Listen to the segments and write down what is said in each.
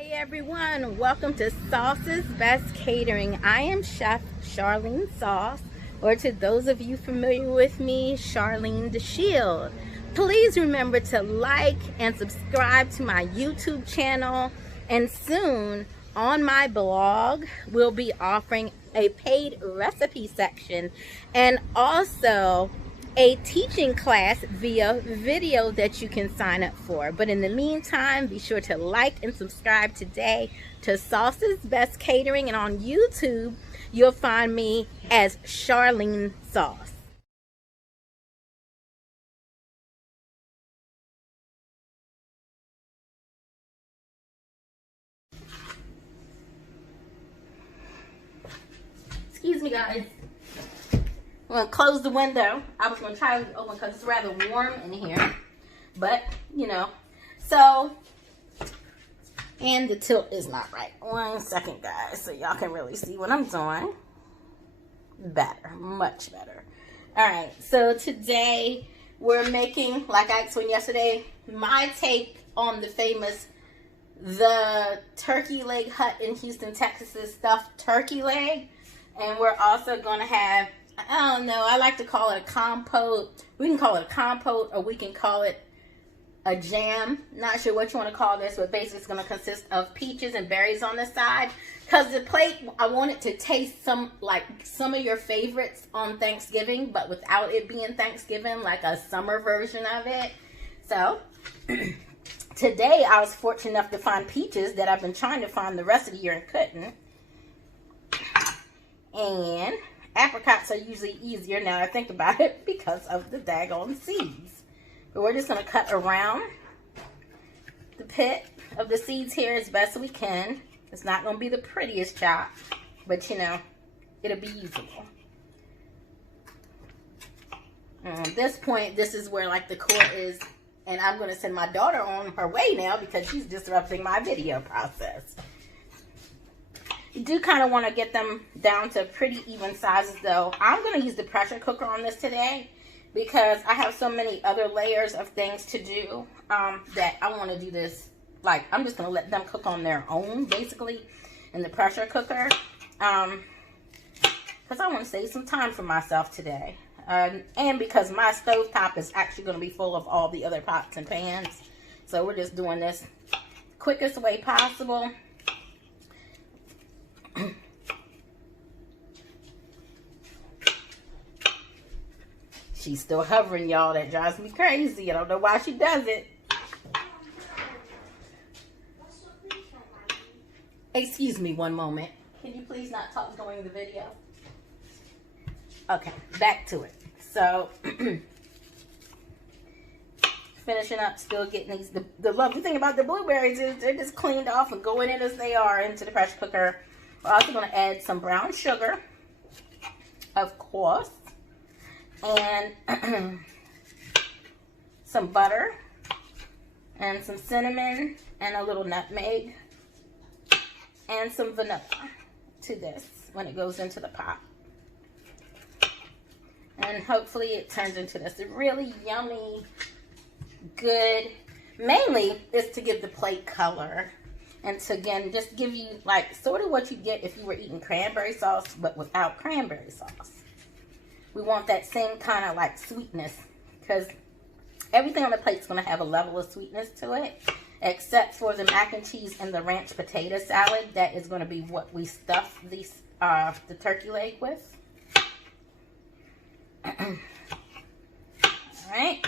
Hey everyone, welcome to Sauce's Best Catering. I am Chef Charlene Sauce, or to those of you familiar with me, Charlene the Shield. Please remember to like and subscribe to my YouTube channel, and soon on my blog we'll be offering a paid recipe section and also a teaching class via video that you can sign up for. But in the meantime, be sure to like and subscribe today to Sauce's Best Catering, and on YouTube you'll find me as Charlene Sauce. Excuse me guys, I'm going to close the window. I was going to try to open because it's rather warm in here. But, you know. So, and the tilt is not right. 1 second, guys, so y'all can really see what I'm doing. Better. Much better. Alright, so today we're making, like I explained yesterday, my take on the famous The Turkey Leg Hut in Houston, Texas' stuffed turkey leg. And we're also going to have, I don't know, I like to call it a compote. We can call it a compote, or we can call it a jam. Not sure what you want to call this, but basically it's going to consist of peaches and berries on the side. Because the plate, I want it to taste some of your favorites on Thanksgiving, but without it being Thanksgiving, like a summer version of it. So, today I was fortunate enough to find peaches that I've been trying to find the rest of the year and couldn't. And apricots are usually easier now that I think about it because of the daggone seeds. But we're just going to cut around the pit of the seeds here as best we can. It's not going to be the prettiest chop, but you know, it'll be usable. And at this point, this is where like the core is, and I'm going to send my daughter on her way now because she's disrupting my video process. You do kind of want to get them down to pretty even sizes though. I'm going to use the pressure cooker on this today because I have so many other layers of things to do that I want to do this. Like, I'm just going to let them cook on their own basically in the pressure cooker because I want to save some time for myself today. And because my stovetop is actually going to be full of all the other pots and pans. So we're just doing this quickest way possible. She's still hovering, y'all. That drives me crazy. I don't know why she does it. Excuse me one moment. Can you please not talk during the video? Okay, back to it. So, finishing up, still getting these. The lovely thing about the blueberries is they're just cleaned off and going in as they are into the pressure cooker. We're also going to add some brown sugar, of course, and some butter, and some cinnamon, and a little nutmeg, and some vanilla to this when it goes into the pot. And hopefully it turns into this really yummy, good, mainly it's to give the plate color. And to, again, just give you, like, sort of what you get if you were eating cranberry sauce, but without cranberry sauce. We want that same kind of, like, sweetness. Because everything on the plate is going to have a level of sweetness to it. Except for the mac and cheese and the ranch potato salad. That is going to be what we stuff these, the turkey leg with. Alright.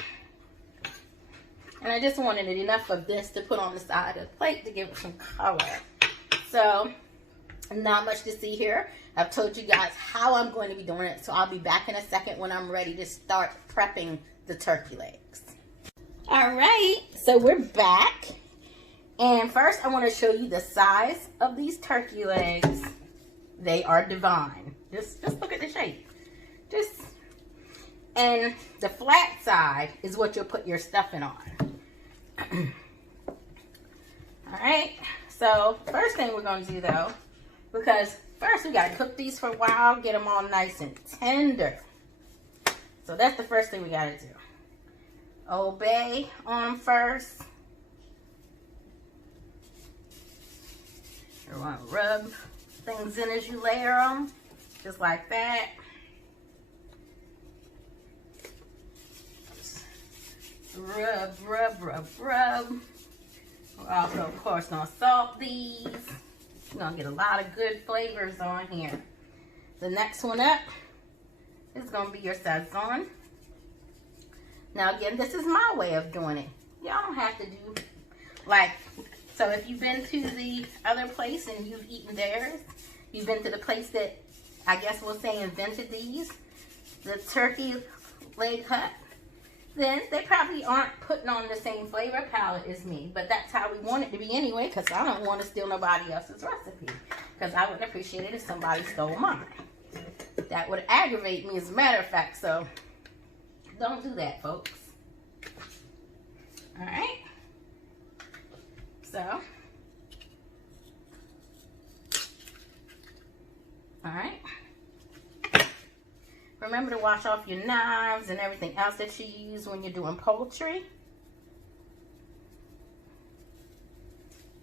And I just wanted enough of this to put on the side of the plate to give it some color. So, not much to see here. I've told you guys how I'm going to be doing it. So, I'll be back in a second when I'm ready to start prepping the turkey legs. Alright, so we're back. And first, I want to show you the size of these turkey legs. They are divine. Just look at the shape. And the flat side is what you'll put your stuffing on. Alright, so first thing we're going to do though, because first we got to cook these for a while, get them all nice and tender. So that's the first thing we got to do. Old Bay on them first. You want to rub things in as you layer them, just like that. Just rub, rub, rub, rub. We're also, of course, going to salt these. You're going to get a lot of good flavors on here. The next one up is going to be your Sazon. Now, again, this is my way of doing it. Y'all don't have to do like, so if you've been to the other place and you've eaten theirs, you've been to the place that I guess we'll say invented these, the turkey leg hut, then they probably aren't putting on the same flavor palette as me. But that's how we want it to be anyway, because I don't want to steal nobody else's recipe. Because I wouldn't appreciate it if somebody stole mine. That would aggravate me, as a matter of fact. So don't do that, folks. All right. So, all right. Remember to wash off your knives and everything else that you use when you're doing poultry.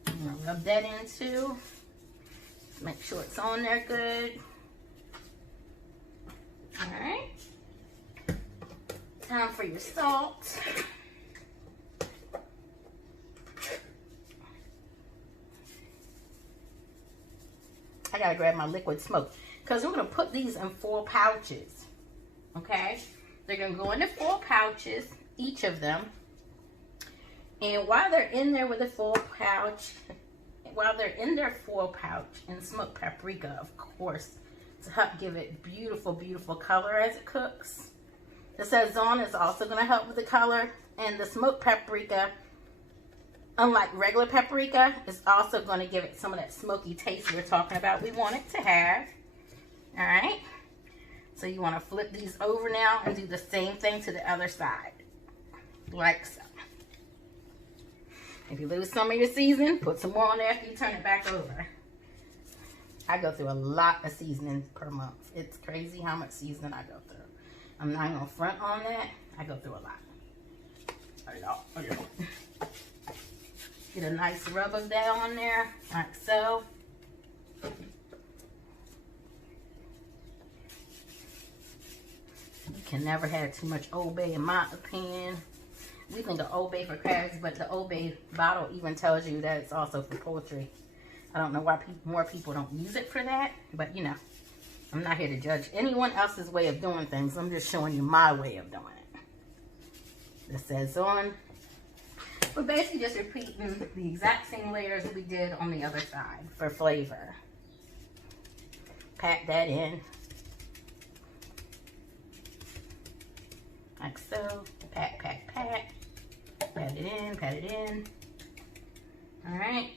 I'm gonna rub that in too. Make sure it's on there good. All right. Time for your salt. I gotta grab my liquid smoke because we're gonna put these in 4 pouches. Okay, they're gonna go into 4 pouches, each of them. And while they're in there with a 4 pouch, while they're in their 4 pouch in smoked paprika, of course, to help give it beautiful, beautiful color as it cooks. The Sazon is also gonna help with the color, and the smoked paprika, unlike regular paprika, is also going to give it some of that smoky taste we're talking about we want it to have. All right. So you want to flip these over now and do the same thing to the other side. Like so. If you lose some of your seasoning, put some more on there after you turn it back over. I go through a lot of seasoning per month. It's crazy how much seasoning I go through. I'm not going to front on that. I go through a lot. Get a nice rub of that on there, like so. You can never have too much Old Bay, in my opinion. We think of Old Bay for crabs, but the Old Bay bottle even tells you that it's also for poultry. I don't know why more people don't use it for that, but you know, I'm not here to judge anyone else's way of doing things. I'm just showing you my way of doing it. This says on. We're basically just repeating the exact same layers that we did on the other side for flavor. Pat that in. Like so. Pat, pat, pat. Pat it in, pat it in. Alright.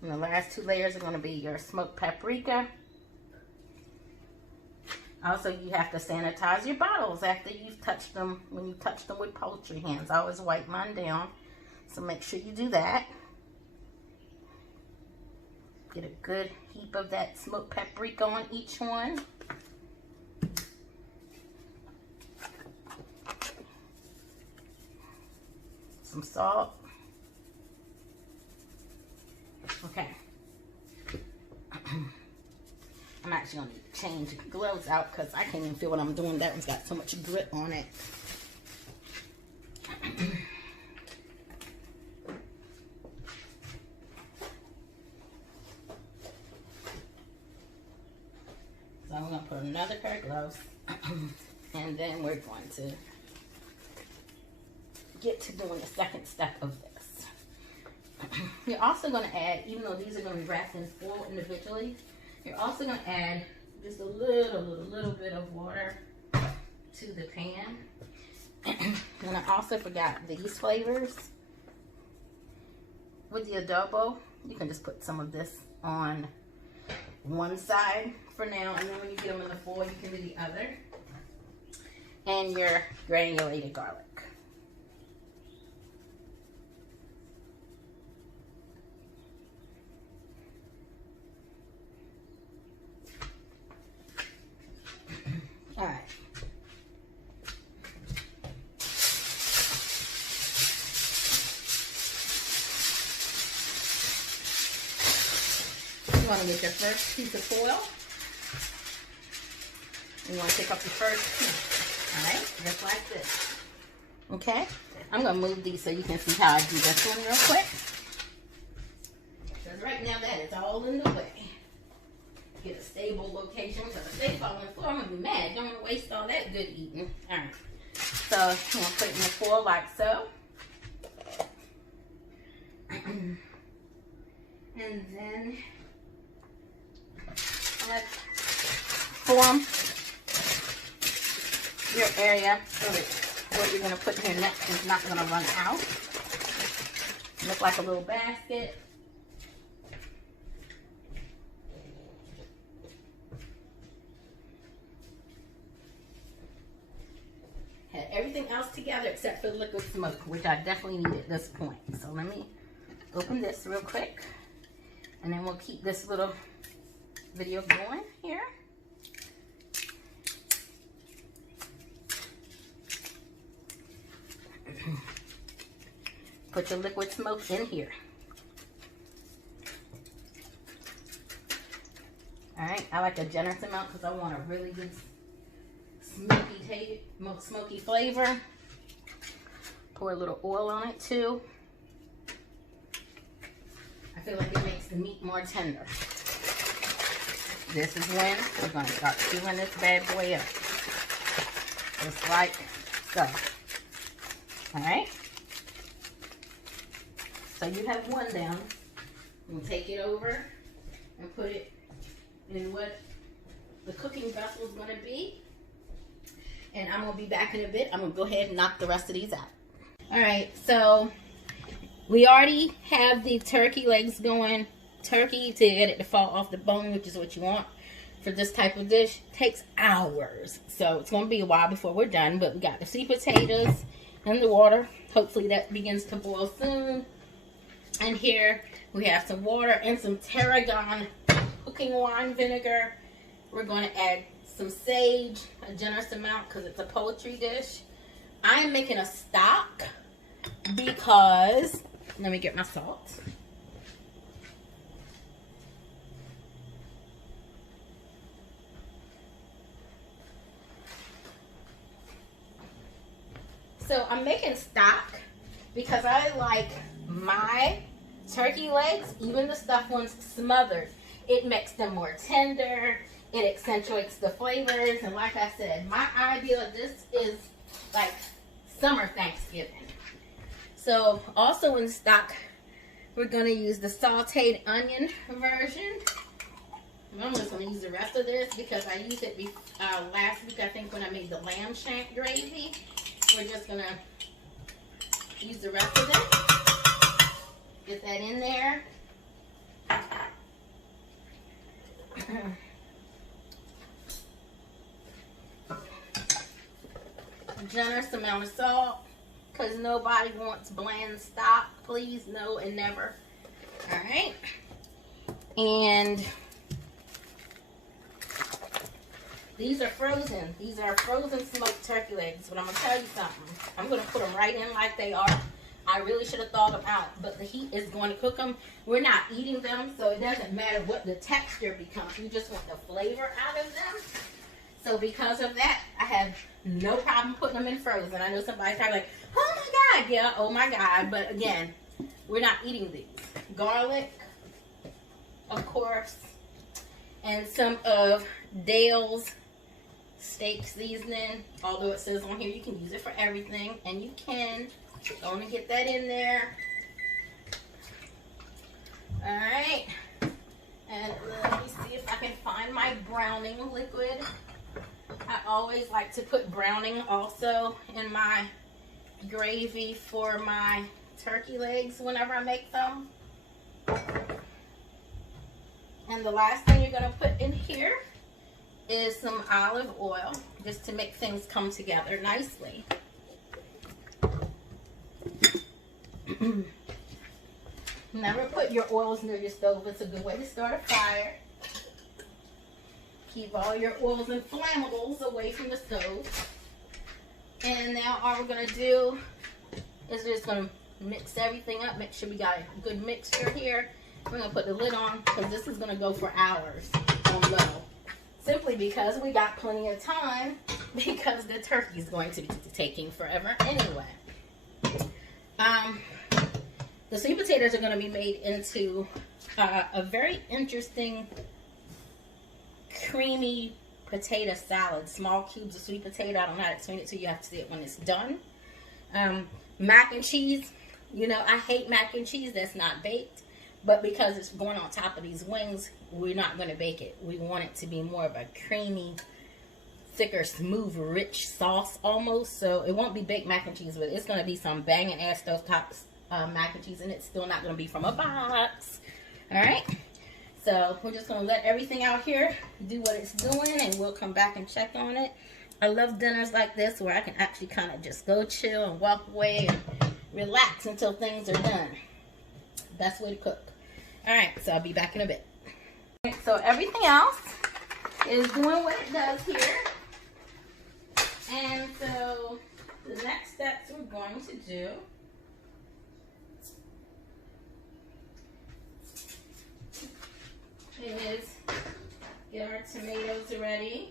And the last 2 layers are going to be your smoked paprika. Also, you have to sanitize your bottles after you've touched them, when you touch them with poultry hands. I always wipe mine down, so make sure you do that. Get a good heap of that smoked paprika on each one. Some salt. Okay. I'm actually going to change the gloves out because I can't even feel what I'm doing. That one's got so much grit on it. So I'm going to put another pair of gloves. And then we're going to get to doing the second step of this. You're also going to add, even though these are going to be wrapped in foil individually, you're also going to add just a little bit of water to the pan. And I also forgot these flavors. With the adobo, you can just put some of this on one side for now, and then when you get them in the foil, you can do the other. And your granulated garlic. All right. going to get your first piece of foil. You want to take off the first piece. Alright, just like this. Okay? I'm going to move these so you can see how I do this one real quick. Because right now that is all in the way. Get a stable location, because if they fall on the floor, I'm going to be mad. Don't want to waste all that good eating. Alright. So, I'm going to put it in the foil like so. And then let's form your area so that what you're going to put in here next is not going to run out. Look like a little basket. Had everything else together except for the liquid smoke, which I definitely need at this point. So let me open this real quick, and then we'll keep this little video going here. Put your liquid smoke in here. Alright, I like a generous amount because I want a really good smoky flavor. Pour a little oil on it too. I feel like it makes the meat more tender. This is when we're going to start peeling this bad boy up. Just like so. Alright? So you have one down. We'll take it over and put it in what the cooking vessel is going to be. And I'm going to be back in a bit. I'm going to go ahead and knock the rest of these out. Alright, so we already have the turkey legs going. Turkey, to get it to fall off the bone, which is what you want for this type of dish, takes hours. So it's going to be a while before we're done. But we got the sweet potatoes in the water. Hopefully that begins to boil soon. And here we have some water and some tarragon cooking wine vinegar. We're going to add some sage, a generous amount because it's a poultry dish. I am making a stock because, let me get my salt. So I'm making stock because I like my turkey legs, even the stuffed ones, smothered. It makes them more tender. It accentuates the flavors. And like I said, my idea of this is like summer Thanksgiving. So also in stock, we're going to use the sauteed onion version. I'm just going to use the rest of this because I used it last week, I think, when I made the lamb shank gravy. We're just going to use the rest of it. Get that in there. Generous amount of salt because nobody wants bland stock. Please, no and never. Alright. And these are frozen. These are frozen smoked turkey legs. But I'm going to tell you something. I'm going to put them right in like they are. I really should have thawed them out. But the heat is going to cook them. We're not eating them, so it doesn't matter what the texture becomes. You just want the flavor out of them. So because of that, I have no problem putting them in frozen. I know somebody's probably like, oh my God. Yeah, oh my God. But again, we're not eating these. Garlic, of course. And some of Dale's steak seasoning. Although it says on here you can use it for everything. And you can. Go and get that in there. Alright. And let me see if I can find my browning liquid. I always like to put browning also in my gravy for my turkey legs whenever I make them. And the last thing you're going to put in here is some olive oil just to make things come together nicely. Never put your oils near your stove. It's a good way to start a fire. Keep all your oils and flammables away from the stove. And now all we're going to do is just going to mix everything up. Make sure we got a good mixture here. We're gonna put the lid on because this is gonna go for hours on low. Simply because we got plenty of time because the turkey is going to be taking forever anyway. The sweet potatoes are going to be made into a very interesting creamy potato salad. Small cubes of sweet potato. I don't know how to explain it to you. You have to see it when it's done. Mac and cheese. You know, I hate mac and cheese that's not baked. But because it's going on top of these wings, we're not going to bake it. We want it to be more of a creamy, thicker, smooth, rich sauce almost. So it won't be baked mac and cheese, but it's going to be some banging ass stovetop mac and cheese. And it's still not going to be from a box. Alright? So we're just going to let everything out here do what it's doing. And we'll come back and check on it. I love dinners like this where I can actually kind of just go chill and walk away and relax until things are done. Best way to cook. Alright, so I'll be back in a bit. So everything else is doing what it does here. And so the next steps we're going to do is get our tomatoes ready.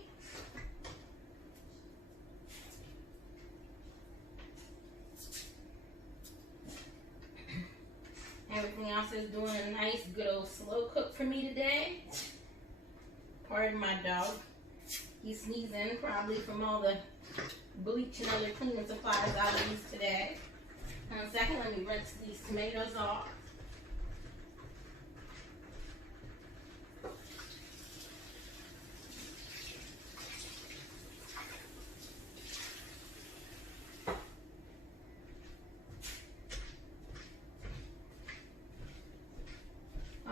Everything else is doing a nice, good old slow cook for me today. Pardon my dog. He's sneezing probably from all the bleach and other cleaning supplies I'll use today. In a second, let me rinse these tomatoes off.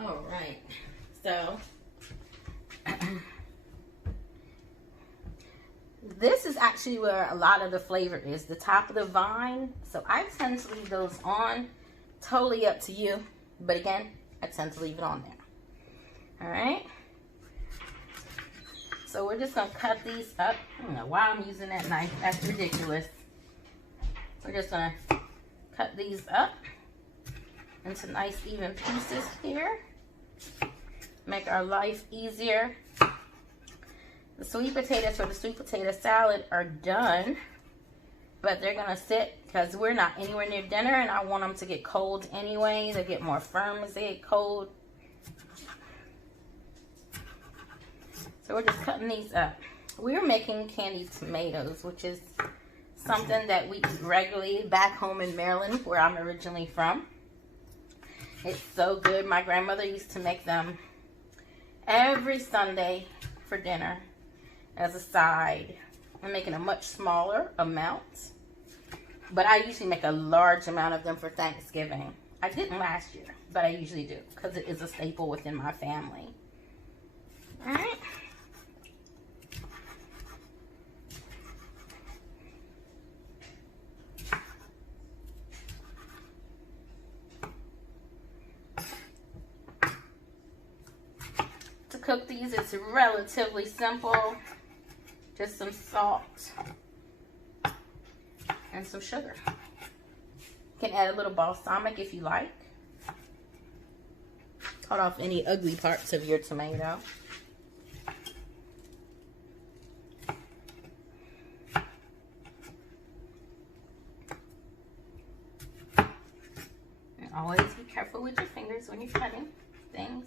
Alright, so this is actually where a lot of the flavor is, the top of the vine. So I tend to leave those on, totally up to you. But again, I tend to leave it on there. Alright, so we're just going to cut these up. I don't know why I'm using that knife, that's ridiculous. We're just going to cut these up into nice even pieces here. Make our life easier. The sweet potatoes for the sweet potato salad are done, but they're gonna sit because we're not anywhere near dinner and I want them to get cold anyway. They get more firm as they get cold. So we're just cutting these up. We're making candied tomatoes, which is something that we eat regularly back home in Maryland, where I'm originally from. It's so good. My grandmother used to make them every Sunday for dinner as a side. I'm making a much smaller amount, but I usually make a large amount of them for Thanksgiving. I didn't last year, but I usually do because it is a staple within my family. All right. Cook these, it's relatively simple. Just some salt and some sugar. You can add a little balsamic if you like. Cut off any ugly parts of your tomato. And always be careful with your fingers when you're cutting things.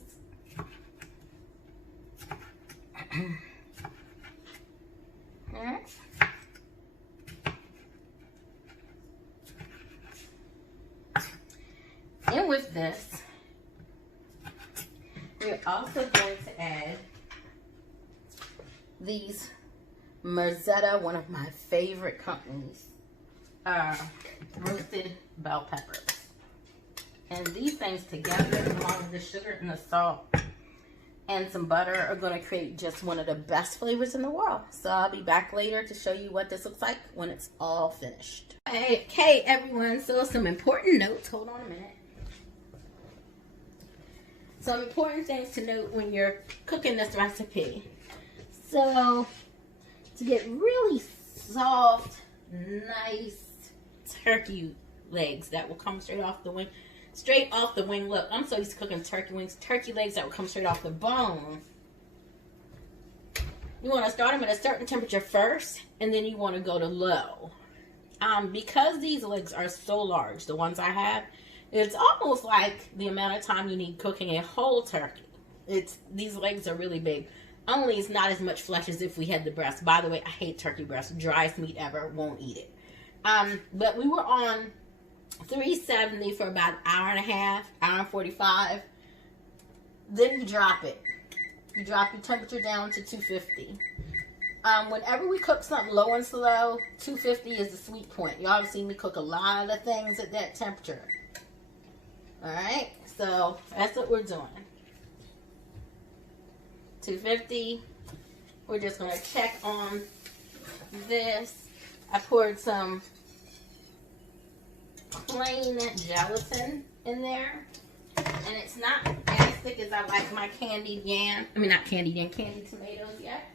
And with this, we're also going to add these Merzetta, one of my favorite companies, roasted bell peppers. And these things together, along with the sugar and the salt and some butter, are going to create just one of the best flavors in the world. So I'll be back later to show you what this looks like when it's all finished. Okay, everyone, so some important notes. Hold on a minute. Some important things to note when you're cooking this recipe. So, to get really soft, nice turkey legs that will come straight off the wing, straight off the wing. Look, I'm so used to cooking turkey wings, turkey legs that would come straight off the bone. You want to start them at a certain temperature first, and then you want to go to low. Because these legs are so large, the ones I have, it's almost like the amount of time you need cooking a whole turkey. These legs are really big. Only it's not as much flesh as if we had the breast. By the way, I hate turkey breast. Driest meat ever. Won't eat it. But we were on 370 for about an hour and a half, hour and 45. Then you drop it. You drop your temperature down to 250. Whenever we cook something low and slow, 250 is the sweet point. Y'all have seen me cook a lot of things at that temperature. Alright, so that's what we're doing. 250. We're just going to check on this. I poured some plain gelatin in there. And it's not as thick as I like my candied yam. I mean, not candied yam, candied tomatoes yet.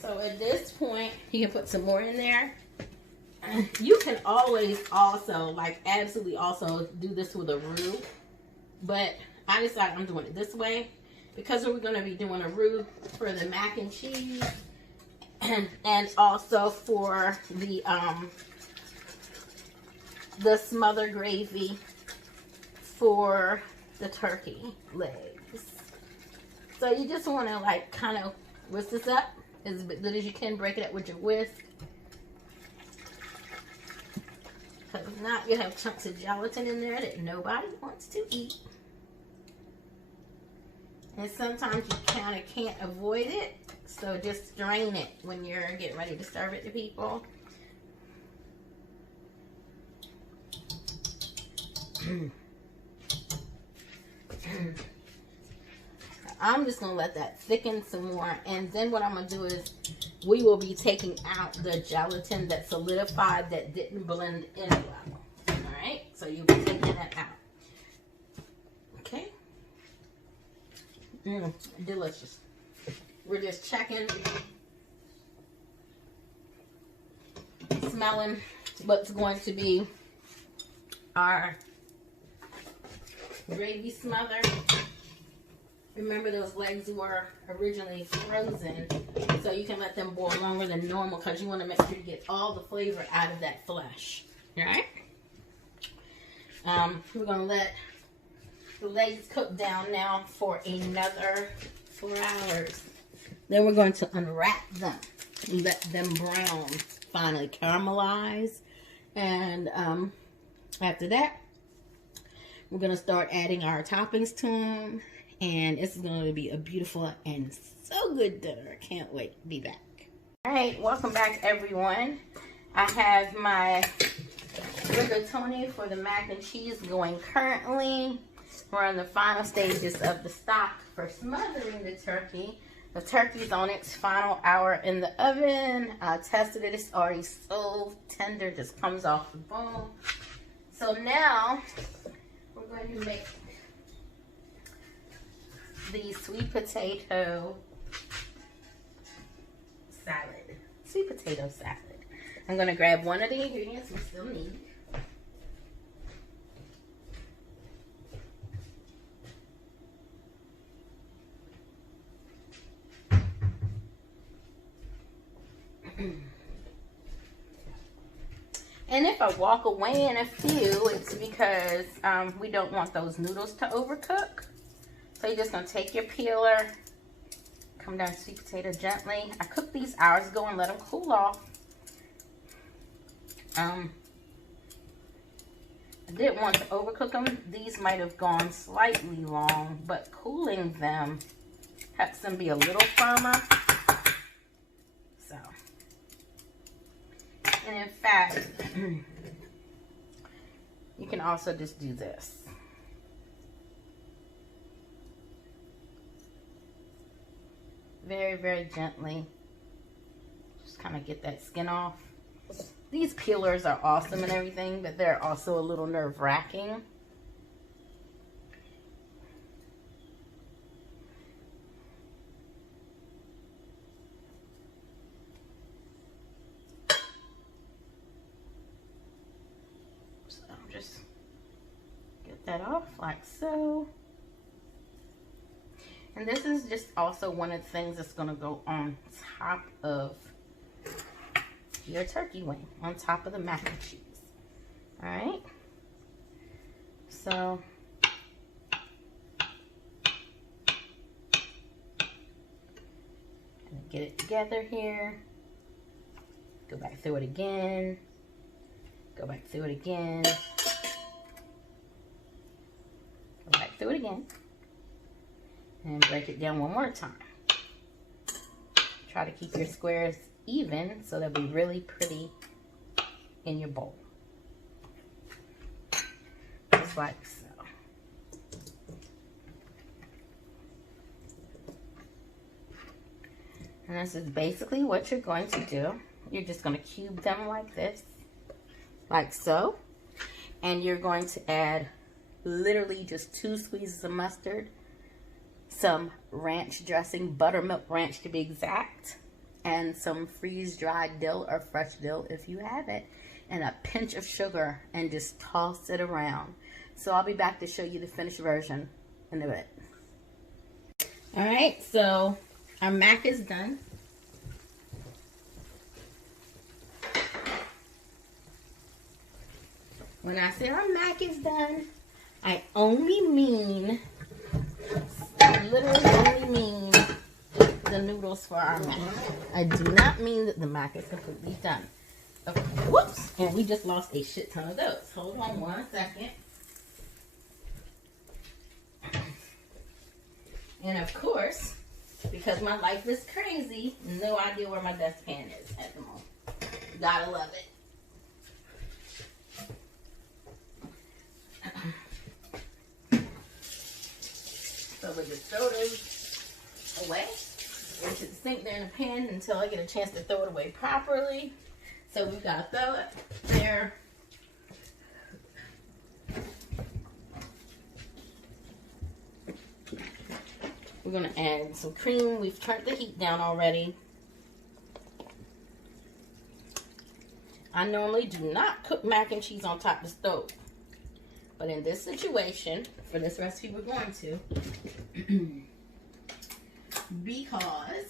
So at this point, you can put some more in there. You can always also, like, absolutely also do this with a roux. But I decided I'm doing it this way because we're going to be doing a roux for the mac and cheese and also for the smother gravy for the turkey legs. So you just want to like kind of whisk this up as good as you can. Break it up with your whisk. Because if not, you have chunks of gelatin in there that nobody wants to eat. And sometimes you kind of can't avoid it. So just strain it when you're getting ready to serve it to people. I'm just going to let that thicken some more. And then what I'm going to do is we will be taking out the gelatin that solidified that didn't blend in well. Alright? So you'll be taking that out. Okay? Delicious. We're just checking, smelling what's going to be our gravy smother. Remember, those legs were originally frozen, so you can let them boil longer than normal because you want to make sure you get all the flavor out of that flesh. Alright? We're going to let the legs cook down now for another 4 hours. Then we're going to unwrap them and let them brown, finally caramelize. And after that, we're going to start adding our toppings to them. And this is going to be a beautiful and so good dinner. I can't wait to be back. Alright, welcome back everyone. I have my rigatoni for the mac and cheese going currently. We're on the final stages of the stock for smothering the turkey. The turkey's on its final hour in the oven. I tested it. It's already so tender. Just comes off the bone. So now we're going to make the sweet potato salad. Sweet potato salad. I'm going to grab one of the ingredients we still need. And if I walk away in a few, it's because we don't want those noodles to overcook. So you're just going to take your peeler, come down to sweet potato gently. I cooked these hours ago and let them cool off. I didn't want to overcook them. These might have gone slightly long, but cooling them helps them be a little firmer. So, and in fact, you can also just do this. Very, very gently. Just kind of get that skin off. These peelers are awesome and everything, but they're also a little nerve-wracking. that off like so. And this is just also one of the things that's going to go on top of your turkey wing, on top of the mac and cheese. All right. So get it together here. Go back through it again. Go back through it again. Go back through it again. And break it down one more time. Try to keep your squares even so they'll be really pretty in your bowl. Just like so. And this is basically what you're going to do. You're just going to cube them like this, like so. And you're going to add literally just 2 squeezes of mustard, some ranch dressing, buttermilk ranch to be exact, and some freeze-dried dill or fresh dill if you have it, and a pinch of sugar, and just toss it around. So I'll be back to show you the finished version in a bit. All right, so our mac is done. When I say our mac is done, I only mean, literally only mean the noodles for our mac. I do not mean that the mac is completely done. Okay, whoops, and we just lost a shit ton of those. Hold on one second. And of course, because my life is crazy, no idea where my dustpan is at the moment. Gotta love it. So we just throw those away into the sink there in the pan until I get a chance to throw it away properly. So we've got to throw it there. We're going to add some cream. We've turned the heat down already. I normally do not cook mac and cheese on top of the stove. But in this situation, for this recipe we're going to, because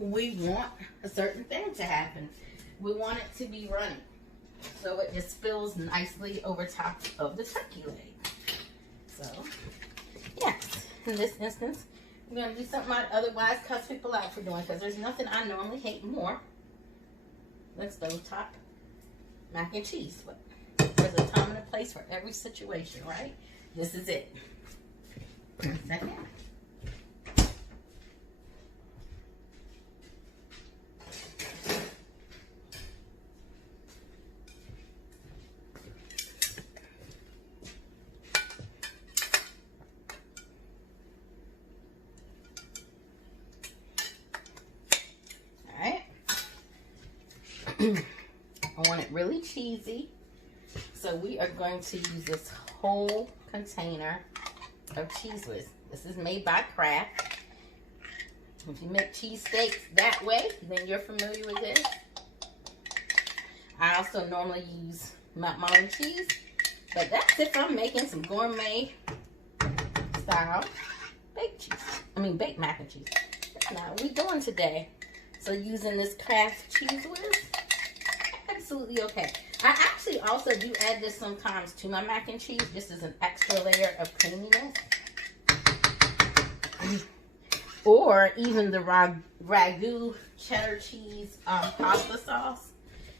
we want a certain thing to happen. We want it to be runny, so it just spills nicely over top of the turkey leg. So, yes, in this instance, we're going to do something I'd otherwise cuss people out for doing, because there's nothing I normally hate more than stovetop mac and cheese. But there's a time and a place for every situation, right? This is it. 1 second. All right. I want it really cheesy. So we are going to use this whole container of Cheese Whiz. This is made by Kraft. If you make cheesesteaks that way, then you're familiar with this. I also normally use macaroni cheese, but that's if I'm making some gourmet style baked mac and cheese. That's not what we're doing today. So using this Kraft Cheese Whiz, absolutely okay. I actually also do add this sometimes to my mac and cheese, just as an extra layer of creaminess. Or even the ragu cheddar cheese pasta sauce.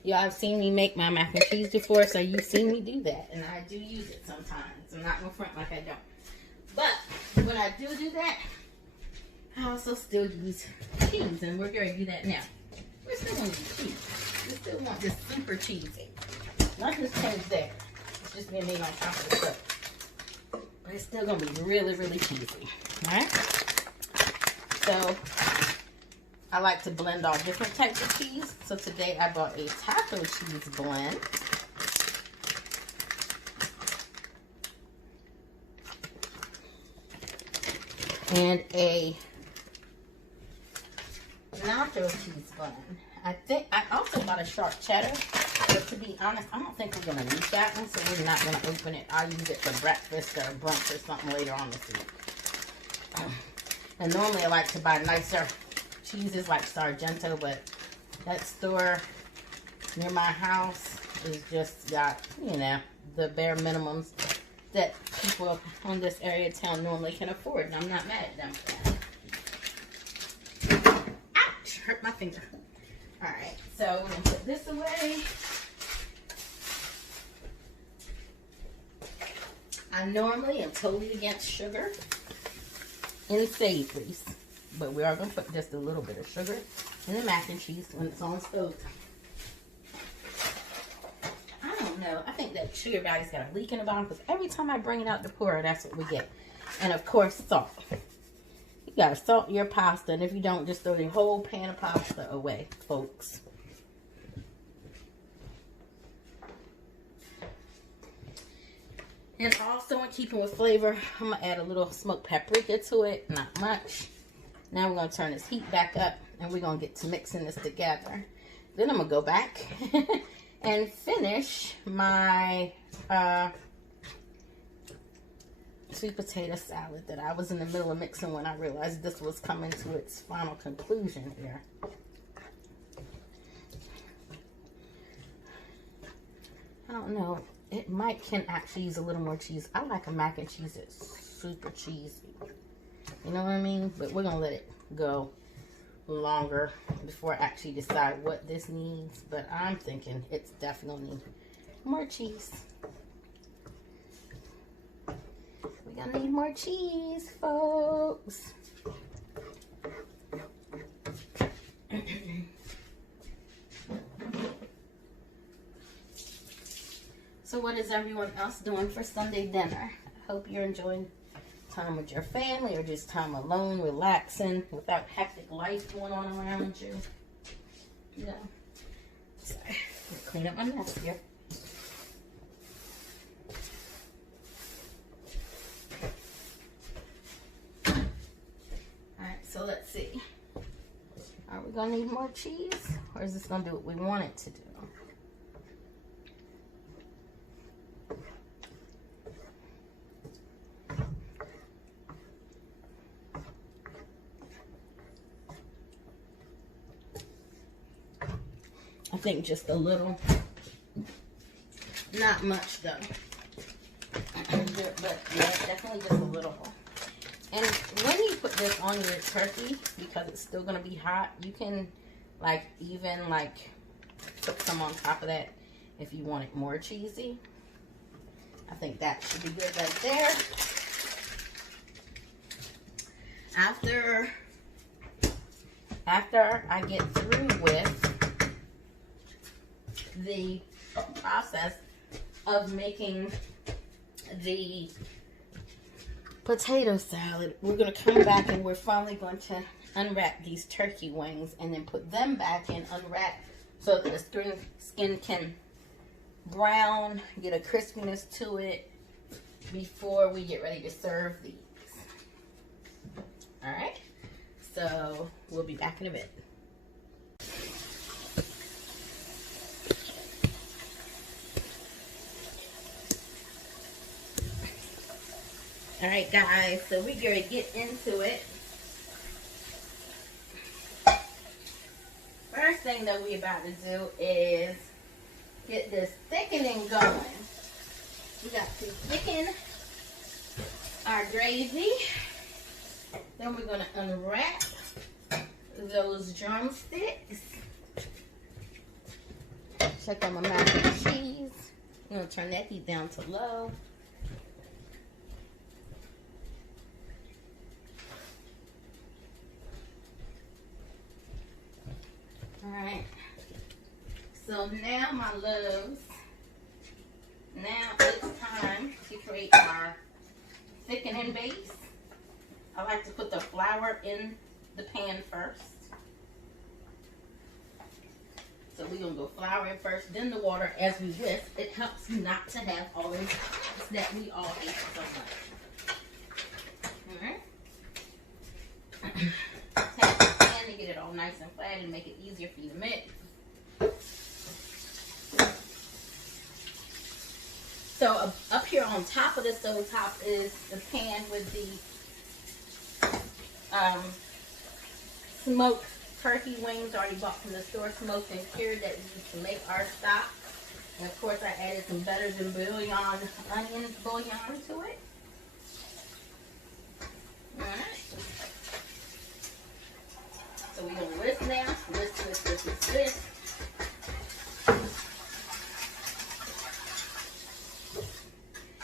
Y'all have seen me make my mac and cheese before, so you've seen me do that. And I do use it sometimes. I'm not going to front like I don't. But when I do that, I also still use cheese. And we're going to do that now. We're still going to use cheese. We still want this super cheesy. Nothing's changed there. It's just being made on top of the stuff. But it's still going to be really, really cheesy. Alright? So, I like to blend all different types of cheese. So today I bought a taco cheese blend. And a nacho cheese blend. I also bought a sharp cheddar. But to be honest, I don't think we're going to need that one, so we're not going to open it. I'll use it for breakfast or brunch or something later on this week. And normally I like to buy nicer cheeses like Sargento, but that store near my house is just got, you know, the bare minimums that people on this area of town normally can afford, and I'm not mad at them for that. Ouch! Hurt my finger. Alright, so we're going to put this away. I normally am totally against sugar in savories, but we are going to put just a little bit of sugar in the mac and cheese when it's on stove time. I don't know. I think that sugar bag's got a leak in the bottom because every time I bring it out to pour, that's what we get. And of course, salt. You got to salt your pasta, and if you don't, just throw the whole pan of pasta away, folks. And also, in keeping with flavor, I'm going to add a little smoked paprika to it. Not much. Now we're going to turn this heat back up, and we're going to get to mixing this together. Then I'm going to go back and finish my sweet potato salad that I was in the middle of mixing when I realized this was coming to its final conclusion here. I don't know. It can actually use a little more cheese. I like a mac and cheese that's super cheesy. You know what I mean? But we're going to let it go longer before I actually decide what this needs. But I'm thinking it's definitely more cheese. We're going to need more cheese, folks. So what is everyone else doing for Sunday dinner? I hope you're enjoying time with your family or just time alone, relaxing, without hectic life going on around you. Yeah. Sorry. Clean up my mess here. Alright, so let's see. Are we going to need more cheese? Or is this going to do what we want it to do? I think just a little. Not much though. But yeah, definitely just a little. And when you put this on your turkey, because it's still going to be hot, you can even put some on top of that if you want it more cheesy. I think that should be good right there. After I get through with the process of making the potato salad, we're going to come back and we're finally going to unwrap these turkey wings and then put them back in unwrapped so that the skin can brown, get a crispiness to it before we get ready to serve these. Alright, so we'll be back in a bit. Alright guys, so we're going to get into it. First thing that we're about to do is get this thickening going. We got to thicken our gravy. Then we're going to unwrap those drumsticks. Check on my mac and cheese. I'm going to turn that heat down to low. Alright, so now my loves, now it's time to create our thickening base. I like to put the flour in the pan first. So we're going to go flour in first, then the water as we whisk. It helps you not to have all those lumps that we all hate so much. Alright. To get it all nice and flat and make it easier for you to mix. So up here on top of the stove top is the pan with the smoked turkey wings already bought from the store, smoked and cured, that we use to make our stock. And of course I added some better than bouillon, onion bouillon to it. Alright. So we're going to whisk now. Whisk.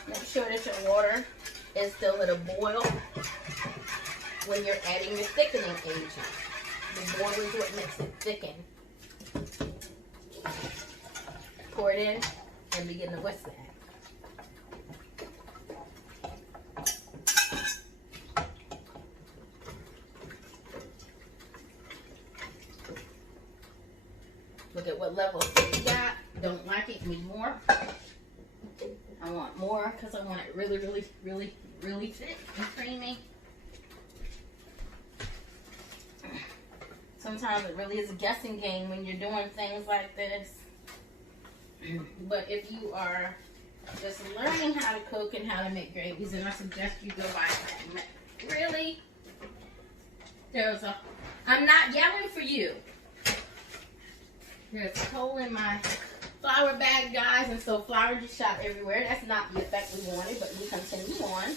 Make sure that your water is still at a boil when you're adding your thickening agent. The boil is what makes it thicken. Pour it in and begin to whisk that. Look at what level we got. Don't like it, need more. I want more because I want it really, really, really, really thick and creamy. Sometimes it really is a guessing game when you're doing things like this. But if you are just learning how to cook and how to make gravies, then I suggest you go buy that. Really? I'm not yelling for you. There's a hole in my flour bag, guys, and so flour just shot everywhere. That's not the effect we wanted, but we continue on.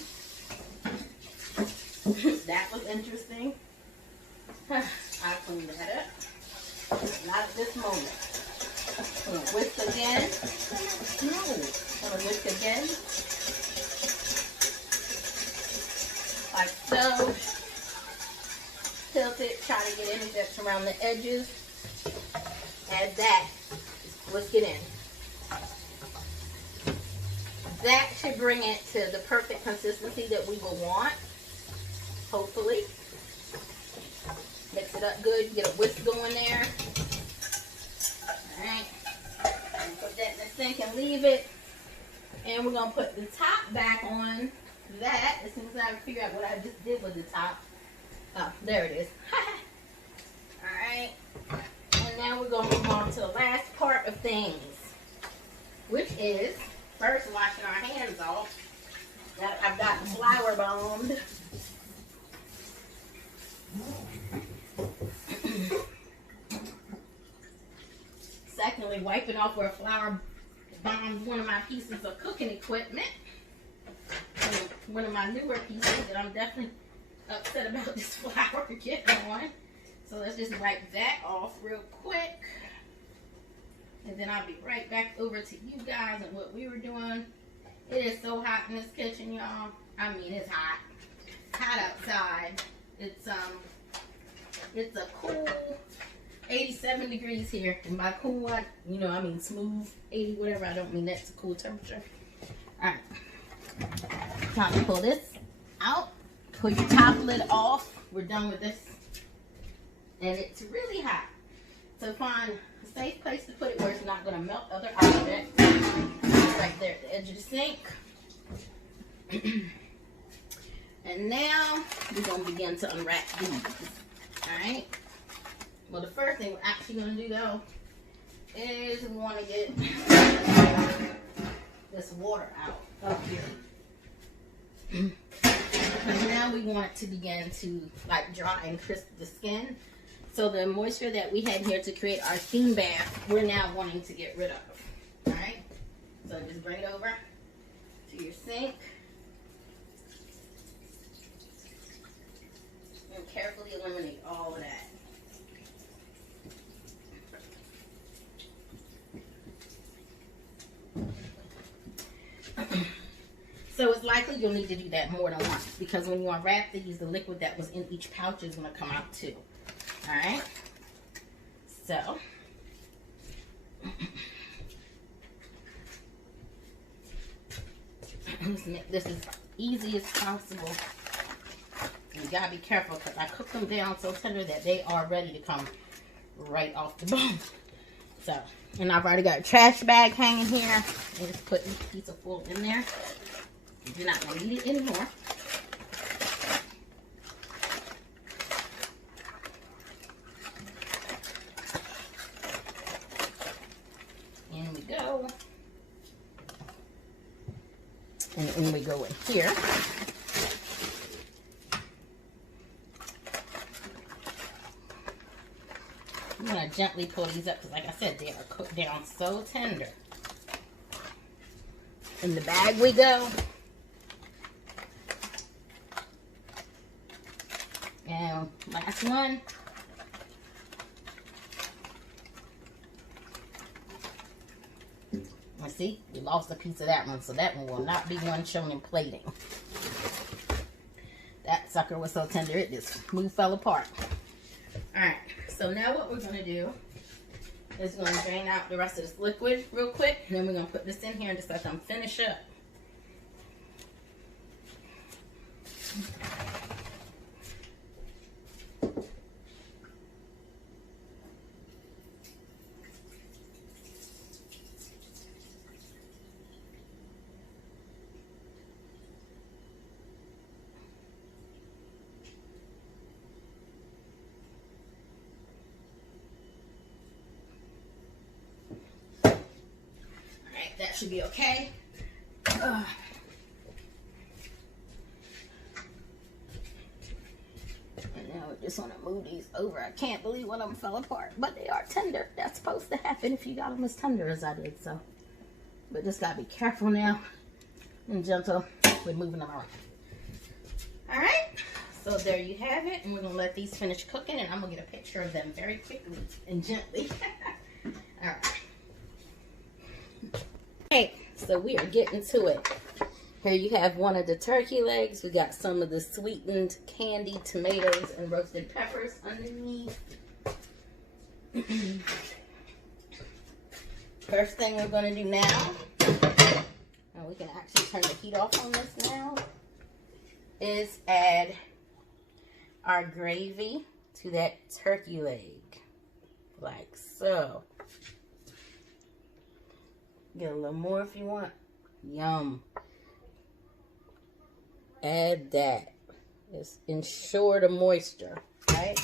That was interesting. I cleaned that up. Not at this moment. I'm going to whisk again. No. I'm going to whisk again. Like so. Tilt it. Try to get any dips around the edges. Add that. Whisk it in. That should bring it to the perfect consistency that we will want. Hopefully. Mix it up good. Get a whisk going there. Alright. Put that in the sink and leave it. And we're going to put the top back on that as soon as I figure out what I just did with the top. Oh, there it is. Alright. And now we're going to move on to the last part of things, which is first washing our hands off. I've got flour bombed. Secondly, wiping off where flour bombed one of my pieces of cooking equipment. One of my newer pieces that I'm definitely upset about this flour getting on. So let's just wipe that off real quick. And then I'll be right back over to you guys and what we were doing. It is so hot in this kitchen, y'all. I mean, it's hot. It's hot outside. It's a cool 87 degrees here. And by cool, I mean smooth, 80, whatever. I don't mean that's a cool temperature. All right. Time to pull this out. Pull your top lid off. We're done with this. And it's really hot. So find a safe place to put it where it's not going to melt other objects. Right there at the edge of the sink. And now we're going to begin to unwrap these. Alright? Well, the first thing we're actually going to do though is we want to get this water out up here. Because now we want it to begin to like dry and crisp the skin. So the moisture that we had here to create our steam bath, we're now wanting to get rid of. Alright? So just bring it over to your sink. And carefully eliminate all of that. So it's likely you'll need to do that more than once because when you unwrap these, the liquid that was in each pouch is going to come out too. Alright? So, let's make this as easy as possible. You gotta be careful because I cook them down so tender that they are ready to come right off the bone. So, and I've already got a trash bag hanging here. And just put each piece of foil in there. You're not going to need it anymore. In we go. And then we go in here. I'm going to gently pull these up because, like I said, they are cooked down so tender. In the bag we go. And last one. Let's see, we lost a piece of that one, so that one will not be one shown in plating. That sucker was so tender, it just fell apart. Alright, so now what we're going to do is we're going to drain out the rest of this liquid real quick. And then we're going to put this in here and just let them finish up. That should be okay. And now we just want to move these over. I can't believe one of them fell apart, but they are tender. That's supposed to happen if you got them as tender as I did. So, but just gotta be careful now and gentle with moving them around. All right. So there you have it, and we're gonna let these finish cooking, and I'm gonna get a picture of them very quickly and gently. All right. Okay, so we are getting to it. Here you have one of the turkey legs. We got some of the sweetened candied tomatoes and roasted peppers underneath. First thing we're going to do now, and we can actually turn the heat off on this now, is add our gravy to that turkey leg, like so. Get a little more if you want. Yum. Add that. Just ensure the moisture, right?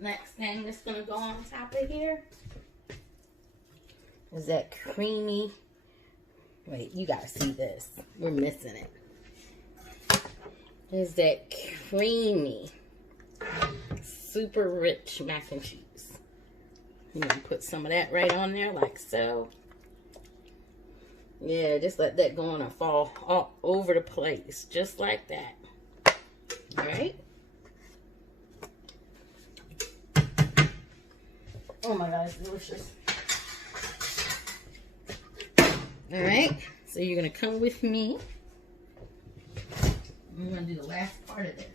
Next thing that's going to go on top of here is that creamy. Wait, you got to see this. We're missing it. Is that creamy, super rich mac and cheese. I'm going to put some of that right on there like so. Yeah, just let that go on and fall all over the place. Just like that. Alright. Oh my God, it's delicious. Alright, so you're going to come with me. I'm going to do the last part of this.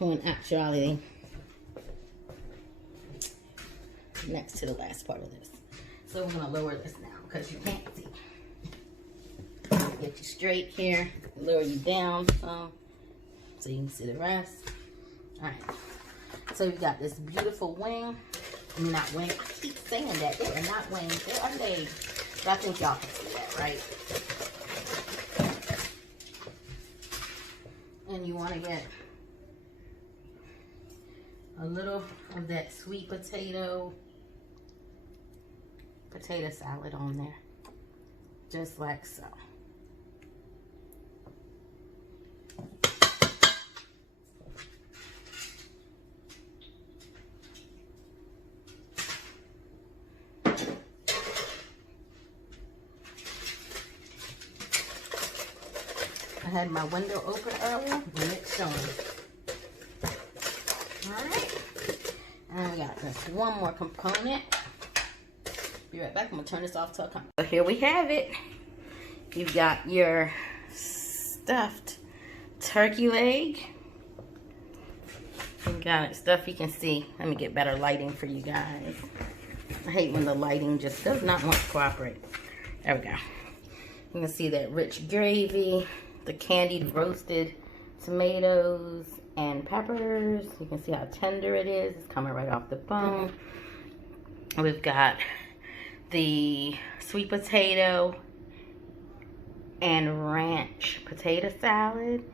In actuality, next to the last part of this. So we're going to lower this now because you can't see. Get you straight here, lower you down some so you can see the rest. Alright, so we've got this beautiful wing. Not wing, I keep saying that. They are not wings, they are legs. But I think y'all can see that, right? And you want to get a little of that sweet potato salad on there, just like so. I had my window open earlier and it's showing. Alright, and we got this one more component. Be right back. I'm going to turn this off till I come. So here we have it. You've got your stuffed turkey leg. You got it, stuff you can see. Let me get better lighting for you guys. I hate when the lighting just does not want to cooperate. There we go. You can see that rich gravy, the candied roasted tomatoes and peppers. You can see how tender it is. It's coming right off the bone. We've got the sweet potato and ranch potato salad.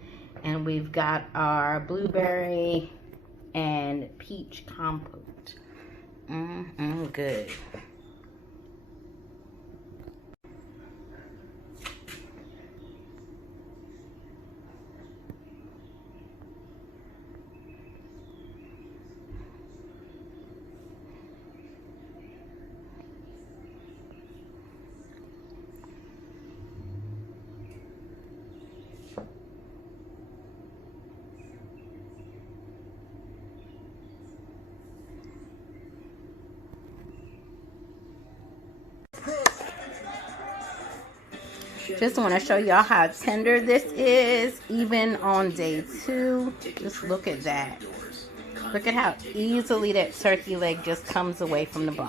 And we've got our blueberry and peach compote. Good. Just want to show y'all how tender this is, even on day 2. Just look at that. Look at how easily that turkey leg just comes away from the bone.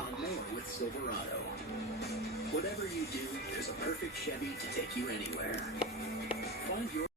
Whatever you do, there's a perfect Chevy to take you anywhere. Find your